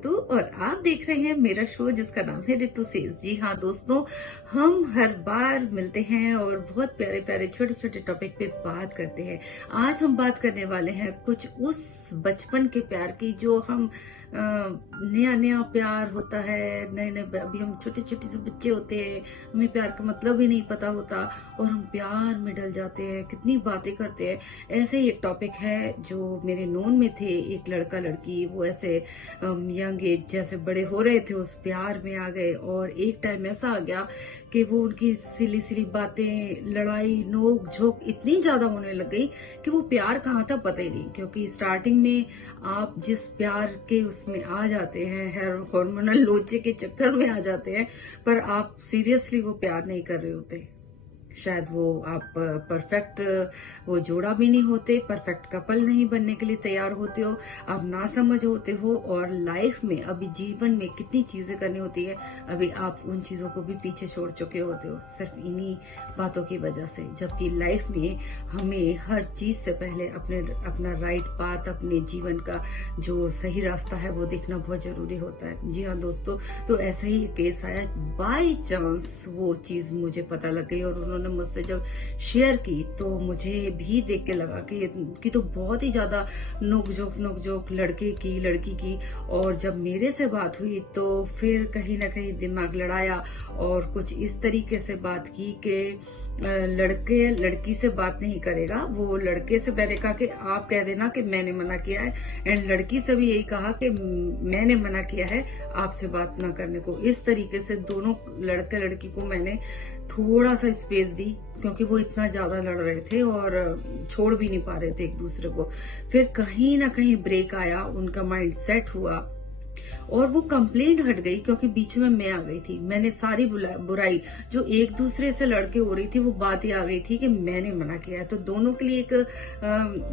ऋतु और आप देख रहे हैं मेरा शो जिसका नाम है ऋतु सेज। जी हाँ दोस्तों, हम हर बार मिलते हैं और बहुत प्यारे प्यारे छोटे छोटे टॉपिक पे बात करते हैं। आज हम बात करने वाले हैं कुछ उस बचपन के प्यार की जो हम नया नया प्यार होता है, नए नए अभी हम छोटे छोटे से बच्चे होते हैं, हमें प्यार का मतलब ही नहीं पता होता और हम प्यार में डल जाते हैं, कितनी बातें करते हैं। ऐसे ही एक टॉपिक है जो मेरे नोन में थे, एक लड़का लड़की, वो ऐसे यंग एज जैसे बड़े हो रहे थे, उस प्यार में आ गए और एक टाइम ऐसा आ गया कि वो उनकी सिली सिली बातें, लड़ाई नोक झोंक इतनी ज्यादा होने लग गई कि वो प्यार कहाँ था पता ही नहीं। क्योंकि स्टार्टिंग में आप जिस प्यार के उसमें आ जाते हैं, हार्मोनल लोचे के चक्कर में आ जाते हैं, पर आप सीरियसली वो प्यार नहीं कर रहे होते। शायद वो आप परफेक्ट वो जोड़ा भी नहीं होते, परफेक्ट कपल नहीं बनने के लिए तैयार होते हो, आप ना समझ होते हो और लाइफ में अभी जीवन में कितनी चीजें करनी होती है, अभी आप उन चीजों को भी पीछे छोड़ चुके होते हो सिर्फ इन्हीं बातों की वजह से। जबकि लाइफ में हमें हर चीज से पहले अपना राइट पाथ, अपने जीवन का जो सही रास्ता है वो देखना बहुत जरूरी होता है। जी हाँ दोस्तों, तो ऐसा ही केस आया, बाय चांस वो चीज मुझे पता लग गई और उन्होंने मुझसे जब शेयर की तो मुझे भी देख के लगा कि तो बहुत ही ज्यादा नोकझोंक लड़के की लड़की की। और जब मेरे से बात हुई तो फिर कहीं ना कहीं दिमाग लड़ाया और कुछ इस तरीके से बात की कि लड़के लड़की से बात नहीं करेगा। वो लड़के से मैंने कहा कि आप कह देना कि मैंने मना किया है, एंड लड़की से भी यही कहा कि मैंने मना किया है आपसे बात ना करने को। इस तरीके से दोनों लड़के लड़की को मैंने थोड़ा सा स्पेस दी क्योंकि वो इतना ज्यादा लड़ रहे थे और छोड़ भी नहीं पा रहे थे एक दूसरे को। फिर कहीं ना कहीं ब्रेक आया, उनका माइंड सेट हुआ और वो कंप्लेंट हट गई क्योंकि बीच में मैं आ गई थी। मैंने सारी बुराई जो एक दूसरे से लड़के हो रही थी वो बात ही आ गई थी कि मैंने मना किया है। तो दोनों के लिए एक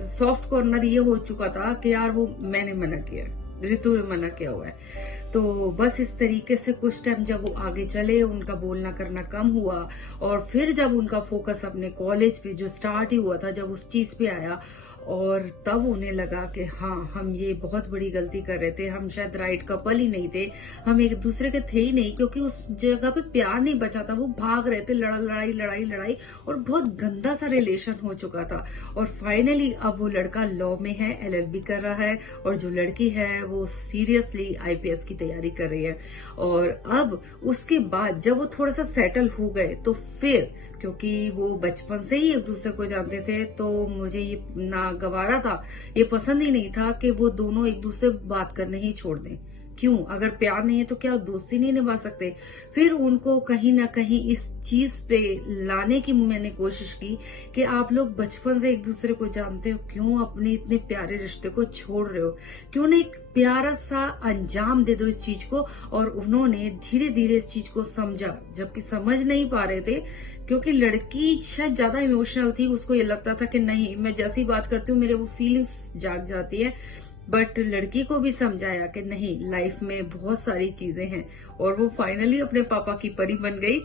सॉफ्ट कॉर्नर ये हो चुका था कि यार वो मैंने मना किया, ऋतु ने मना किया हुआ है। तो बस इस तरीके से कुछ टाइम जब वो आगे चले, उनका बोलना करना कम हुआ और फिर जब उनका फोकस अपने कॉलेज पे जो स्टार्ट ही हुआ था, जब उस चीज पे आया और तब उन्हें लगा कि हाँ हम ये बहुत बड़ी गलती कर रहे थे, हम शायद राइट कपल ही नहीं थे, हम एक दूसरे के थे ही नहीं। क्योंकि उस जगह पे प्यार नहीं बचा था, वो भाग रहे थे, लड़ाई लड़ाई लड़ाई और बहुत गंदा सा रिलेशन हो चुका था। और फाइनली अब वो लड़का लॉ में है, LLB कर रहा है और जो लड़की है वो सीरियसली IPS की तैयारी कर रही है। और अब उसके बाद जब वो थोड़ा सा सेटल हो गए तो फिर क्योंकि वो बचपन से ही एक दूसरे को जानते थे तो मुझे ये ना गवारा था, ये पसंद ही नहीं था कि वो दोनों एक दूसरे बात करने ही छोड़ दें। क्यों? अगर प्यार नहीं है तो क्या दोस्ती नहीं निभा सकते? फिर उनको कहीं ना कहीं इस चीज पे लाने की मैंने कोशिश की कि आप लोग बचपन से एक दूसरे को जानते हो, क्यों अपने इतने प्यारे रिश्ते को छोड़ रहे हो? क्यों ना एक प्यारा सा अंजाम दे दो इस चीज को। और उन्होंने धीरे धीरे इस चीज को समझा, जबकि समझ नहीं पा रहे थे क्योंकि लड़की शायद ज्यादा इमोशनल थी। उसको ये लगता था कि नहीं, मैं जैसी बात करती हूँ मेरे वो फीलिंग्स जाग जाती है। बट लड़की को भी समझाया कि नहीं, लाइफ में बहुत सारी चीजें हैं। और वो फाइनली अपने पापा की परी बन गई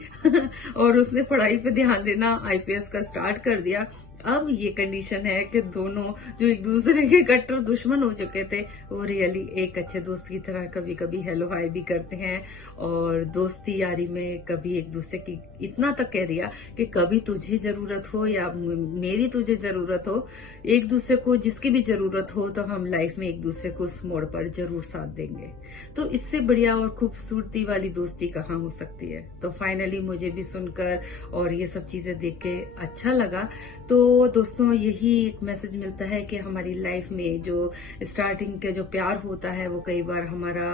और उसने पढ़ाई पे ध्यान देना, IPS का स्टार्ट कर दिया। अब ये कंडीशन है कि दोनों जो एक दूसरे के कट्टर दुश्मन हो चुके थे वो रियली एक अच्छे दोस्त की तरह कभी कभी हेलो हाय भी करते हैं। और दोस्ती यारी में कभी एक दूसरे की इतना तक कह दिया कि कभी तुझे जरूरत हो या मेरी तुझे जरूरत हो, एक दूसरे को जिसकी भी जरूरत हो तो हम लाइफ में एक दूसरे को उस मोड़ पर जरूर साथ देंगे। तो इससे बढ़िया और खूबसूरती वाली दोस्ती कहाँ हो सकती है? तो फाइनली मुझे भी सुनकर और ये सब चीजें देख के अच्छा लगा। तो दोस्तों यही एक मैसेज मिलता है कि हमारी लाइफ में जो स्टार्टिंग के जो प्यार होता है वो कई बार हमारा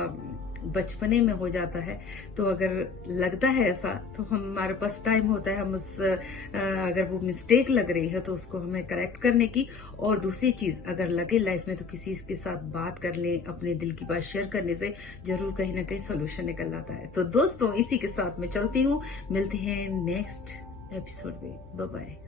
बचपने में हो जाता है। तो अगर लगता है ऐसा तो हमारे पास टाइम होता है, हम अगर वो मिस्टेक लग रही है तो उसको हमें करेक्ट करने की। और दूसरी चीज, अगर लगे लाइफ में तो किसी के साथ बात कर ले, अपने दिल की बात शेयर करने से जरूर कहीं ना कहीं सोल्यूशन निकल आता है। तो दोस्तों इसी के साथ मैं चलती हूँ, मिलते हैं नेक्स्ट एपिसोड में। Bye bye.